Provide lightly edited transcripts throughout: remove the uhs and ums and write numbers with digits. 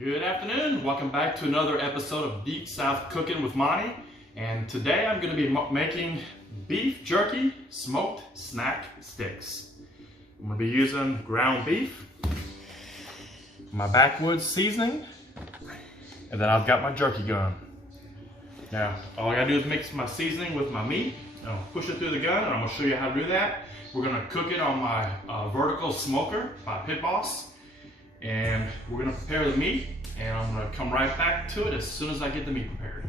Good afternoon. Welcome back to another episode of Deep South Cooking with Monty. And today I'm going to be making beef jerky smoked snack sticks. I'm going to be using ground beef, my backwoods seasoning, and then I've got my jerky gun. Now, all I got to do is mix my seasoning with my meat. I'll push it through the gun, and I'm going to show you how to do that. We're going to cook it on my vertical smoker by Pit Boss. And we're gonna prepare the meat, and I'm gonna come right back to it as soon as I get the meat prepared.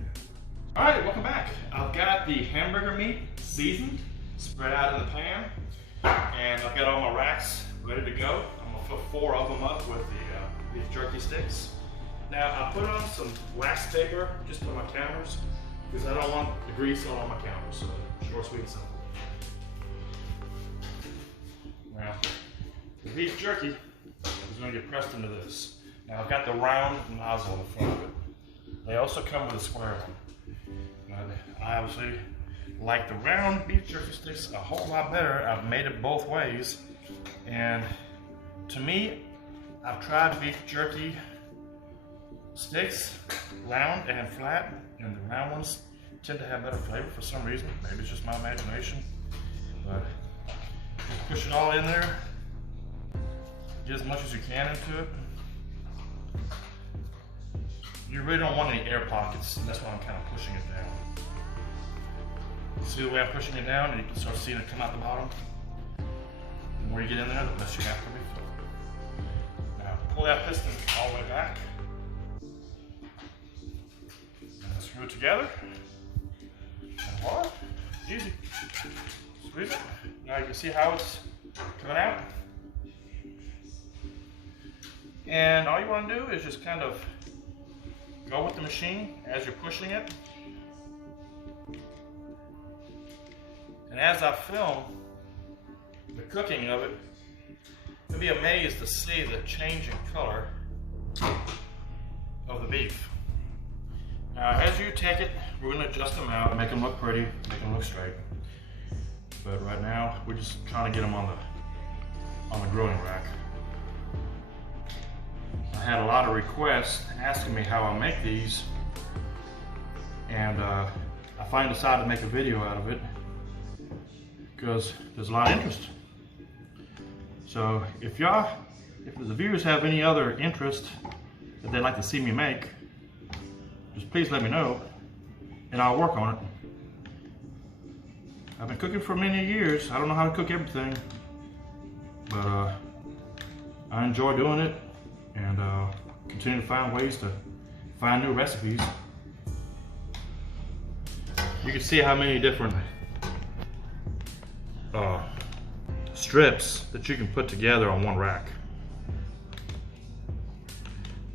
All right, welcome back. I've got the hamburger meat seasoned, spread out in the pan, and I've got all my racks ready to go. I'm gonna put 4 of them up with the beef jerky sticks. Now, I put on some wax paper just on my counters because I don't want the grease on my counters, so short, sweet, and simple. Now, the beef jerky is going to get pressed into this. Now I've got the round nozzle in the front of it. They also come with a square one. Now, I obviously like the round beef jerky sticks a whole lot better. I've made it both ways, and to me, I've tried beef jerky sticks, round and flat, and the round ones tend to have better flavor for some reason. Maybe it's just my imagination, but just push it all in there. Get as much as you can into it. You really don't want any air pockets, and that's why I'm kind of pushing it down. See the way I'm pushing it down, and you can start seeing it come out the bottom. The more you get in there, the less you have to refill. Now, pull that piston all the way back. And screw it together. And voila, easy. Squeeze it. Now you can see how it's coming out. And all you want to do is just kind of go with the machine as you're pushing it. And as I film the cooking of it, you'll be amazed to see the change in color of the beef. Now, as you take it, we're going to adjust them out, make them look pretty, make them look straight. But right now, we're just trying to get them on the grilling rack. I had a lot of requests asking me how I make these, and I finally decided to make a video out of it because there's a lot of interest. So if the viewers have any other interest that they'd like to see me make, just please let me know and I'll work on it. I've been cooking for many years. I don't know how to cook everything, but I enjoy doing it. And continue to find ways to find new recipes. You can see how many different strips that you can put together on one rack.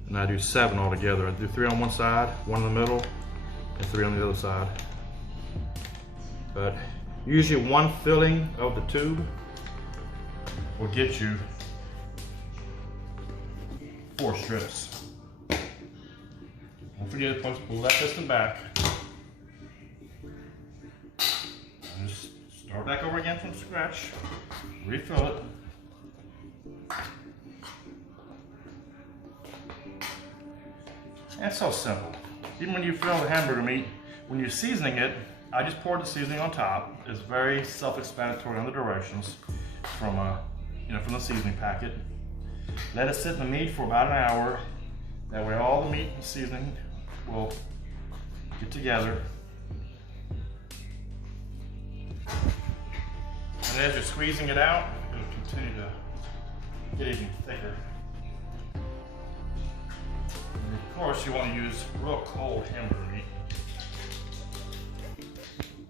And I do 7 altogether. I do 3 on one side, 1 in the middle, and 3 on the other side. But usually one filling of the tube will get you 4 strips. Don't forget to pull that piston back. And just start back over again from scratch. Refill it. And it's so simple. Even when you fill the hamburger meat, when you're seasoning it, I just poured the seasoning on top. It's very self-explanatory on the directions from the seasoning packet. Let it sit in the meat for about an hour. That way all the meat and seasoning will get together. And as you're squeezing it out, it'll continue to get even thicker. And of course, you want to use real cold hamburger meat.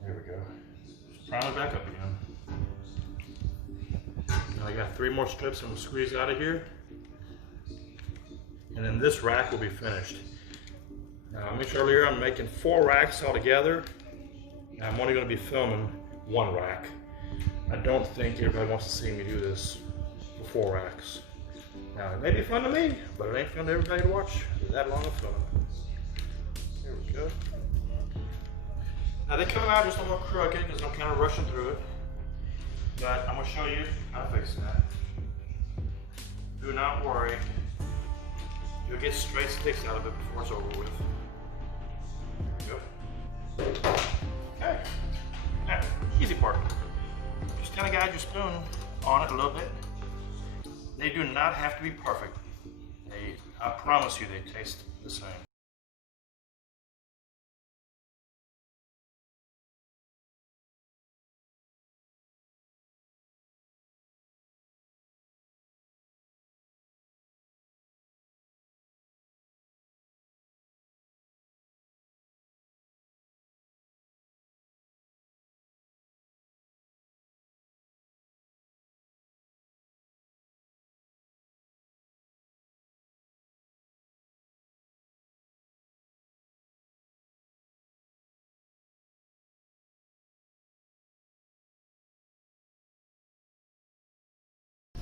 There we go. Just prime it back up again. Now I got 3 more strips I'm going to squeeze out of here. And then this rack will be finished. Now, I mentioned earlier I'm making 4 racks altogether. Now, I'm only going to be filming 1 rack. I don't think everybody wants to see me do this for 4 racks. Now, it may be fun to me, but it ain't fun to everybody to watch that long of filming. There we go. Now, they come out just a little crooked because I'm kind of rushing through it. But I'm going to show you how to fix that. Do not worry. you'll get straight sticks out of it before it's over with. Yep. Okay. Now, easy part. Just kind of guide your spoon on it a little bit. They do not have to be perfect. I promise you they taste the same.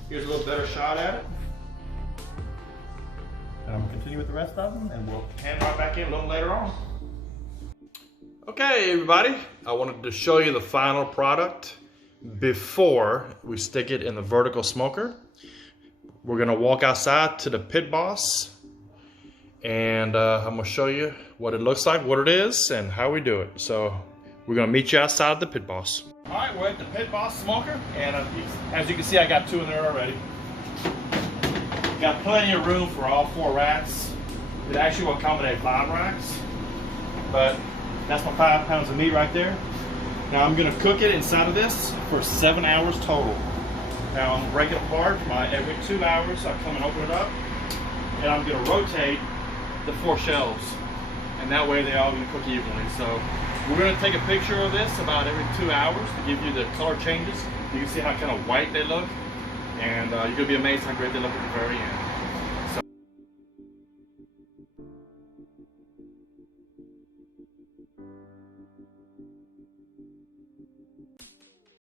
Here's a little better shot at it. And I'm gonna continue with the rest of them and we'll pan right back in a little later on. Okay, everybody, I wanted to show you the final product before we stick it in the vertical smoker. We're gonna walk outside to the pit boss and I'm gonna show you what it looks like, what it is, and how we do it. So we're gonna meet you outside of the pit boss. All right, we're at the pit boss smoker, and as you can see, I got 2 in there already. Got plenty of room for all 4 racks. It actually will accommodate 5 racks, but that's my 5 pounds of meat right there. Now I'm gonna cook it inside of this for 7 hours total. Now I'm breaking it apart. Every 2 hours, I come and open it up, and I'm gonna rotate the 4 shelves, and that way they're all gonna cook evenly. So we're going to take a picture of this about every 2 hours to give you the color changes. You can see how kind of white they look, and you're going to be amazed how great they look at the very end.